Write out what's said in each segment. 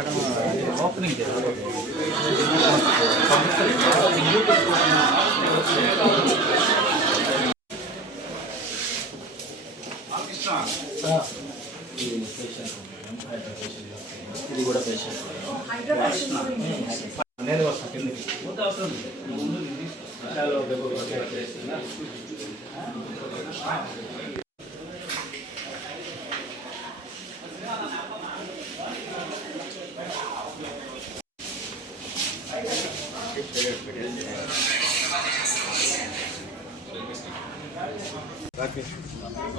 Madam opening ఇది కూడా patient నేను వస్తాను కిందకి ముందు అవసరం లేదు. ముందు ఇది చాలా డబ్బు కొట్టేట్టు చేస్తున్నా.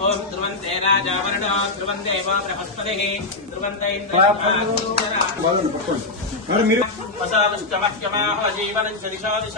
ఓం ధ్రువంతే రాజావరుణో ధ్రువందేవ బృహస్పతిః ధ్రువంత వసావిష్టమహ్యమాహ జీవనం చ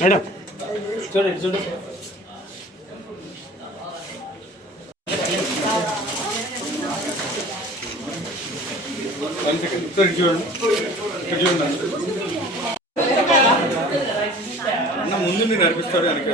మేడం. చూడండి చూడండి. వన్ సెకండ్ ఒకసారి చూడండి ఇక్కడ చూడండి ముందు మీరు నడిపిస్తాడు వెనక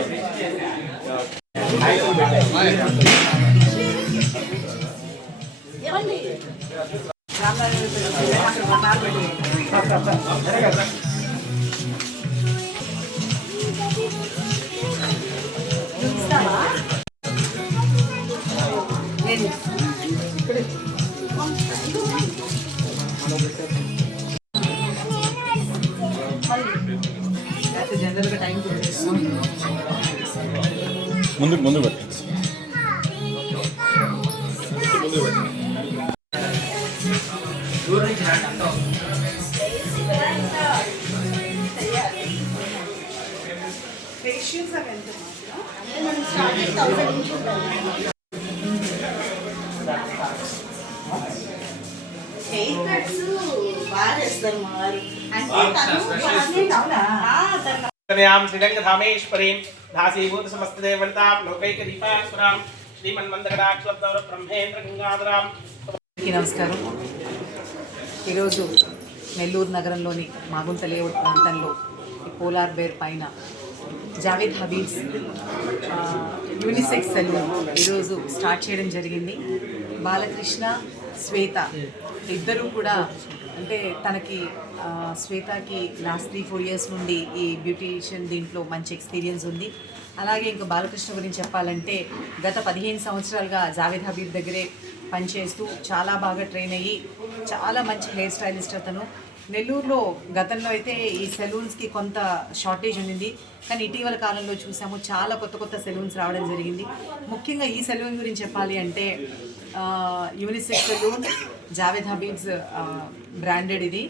ముందు ముందు పెట్టండి ఫేషియల్స్ అవి ఎంత మాత్రం హెయిర్ కట్స్ బాగా చేస్తారు మా వారు అంటే తను అవునా ఆ, తను కన్యాం శ్రీరంగధామేశ్వరీం దాసీభూత సమస్తదేవతాం లోకైక దీపాసురాం శ్రీమన్మందగడాక్షలబ్దౌర బ్రహ్మేంద్ర గంగాధరాం నమస్కారం. ఈరోజు నెల్లూరు నగరంలోని మాగుంట లేఅవుట్ ప్రాంతంలో ఈ పోలార్ బేర్ పైన జావేద్ హబీబ్స్ యూనిసెక్స్ సెలూన్ ఈరోజు స్టార్ట్ చేయడం జరిగింది. బాలకృష్ణ శ్వేత ఇద్దరూ కూడా అంటే తనకి శ్వేతకి లాస్ట్ త్రీ ఫోర్ ఇయర్స్ నుండి ఈ బ్యూటీషియన్ దీంట్లో మంచి ఎక్స్పీరియన్స్ ఉంది. అలాగే ఇంకా బాలకృష్ణ గురించి చెప్పాలంటే గత పదిహేను సంవత్సరాలుగా జావేద్ హబీబ్ దగ్గరే పనిచేస్తూ చాలా బాగా ట్రైన్ అయ్యి చాలా మంచి హెయిర్ స్టైలిస్ట్ అతను. నెల్లూరులో గతంలో అయితే ఈ సెలూన్స్కి కొంత షార్టేజ్ ఉండింది. కానీ ఇటీవల కాలంలో చూసాము చాలా కొత్త కొత్త సెలూన్స్ రావడం జరిగింది. ముఖ్యంగా ఈ సెలూన్ గురించి చెప్పాలి అంటే unisex salon Javed Habibs branded ఇది.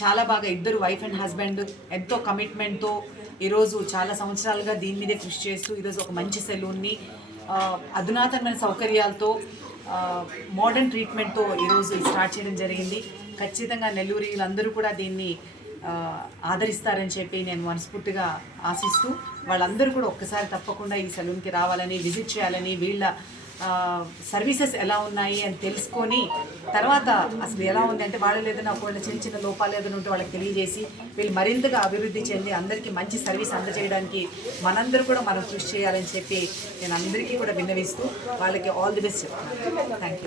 చాలా బాగా ఇద్దరు వైఫ్ అండ్ హస్బెండ్ ఎంతో కమిట్మెంట్తో ఈరోజు చాలా సంవత్సరాలుగా దీని మీదే కృషి చేస్తూ ఈరోజు ఒక మంచి సెలూన్ని అధునాతనమైన సౌకర్యాలతో మోడర్న్ ట్రీట్మెంట్తో ఈరోజు స్టార్ట్ చేయడం జరిగింది. ఖచ్చితంగా నెల్లూరిలందరూ కూడా దీన్ని ఆదరిస్తారని చెప్పి నేను మనస్ఫూర్తిగా ఆశిస్తూ వాళ్ళందరూ కూడా ఒక్కసారి తప్పకుండా ఈ సెలూన్కి రావాలని విజిట్ చేయాలని వీళ్ళ సర్వీసెస్ ఎలా ఉన్నాయి అని తెలుసుకొని తర్వాత అసలు ఎలా ఉంది అంటే వాళ్ళు ఏదైనా ఒకవేళ చిన్న చిన్న లోపాలు ఏదైనా ఉంటే వాళ్ళకి తెలియజేసి వీళ్ళు మరింతగా అభివృద్ధి చెంది అందరికీ మంచి సర్వీస్ అందజేయడానికి మనందరూ కూడా మనం కృషి చేయాలని చెప్పి నేను అందరికీ కూడా విన్నవిస్తూ వాళ్ళకి ఆల్ ది బెస్ట్ చెప్తాను థ్యాంక్ యూ